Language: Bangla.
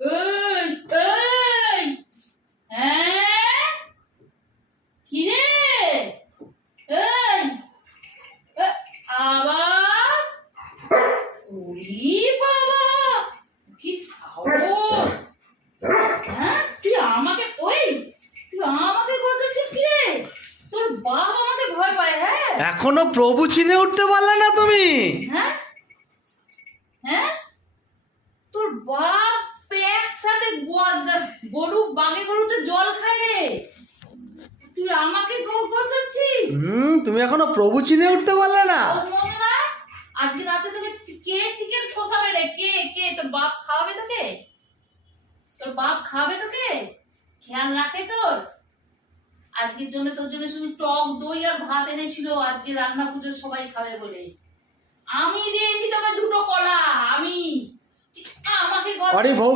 এই এই হ্যাঁ কি রে এই আবার ওরে বাবা কি সাহস হ্যাঁ তুই আমাকে বলছিস কি রে তোর বাপ আমাকে ভয় পায় হ্যাঁ এখনো প্রভু চিনে উঠতে পারলে না তুমি? হ্যাঁ হ্যাঁ তোর বাপ একসাথে গরু বাগে গরুতে জল খায় রে তুই আমাকে বলছিস তুমি এখনো প্রভু চিনে উঠতে পারলে না? আজকে রাতে তোকে কে চিকেন খোসাবে রে কে কে তোর বাপ খাওয়াবে তোকে খেয়াল রাখে তোর আজকের জন্য তোর জন্য শুধু টক দই আর ভাত এনেছিল আজকে রান্না পুজো সবাই খাবে বলে আমি দিয়েছি তোকে দুটো কলা আমি আমাকে আরে বউ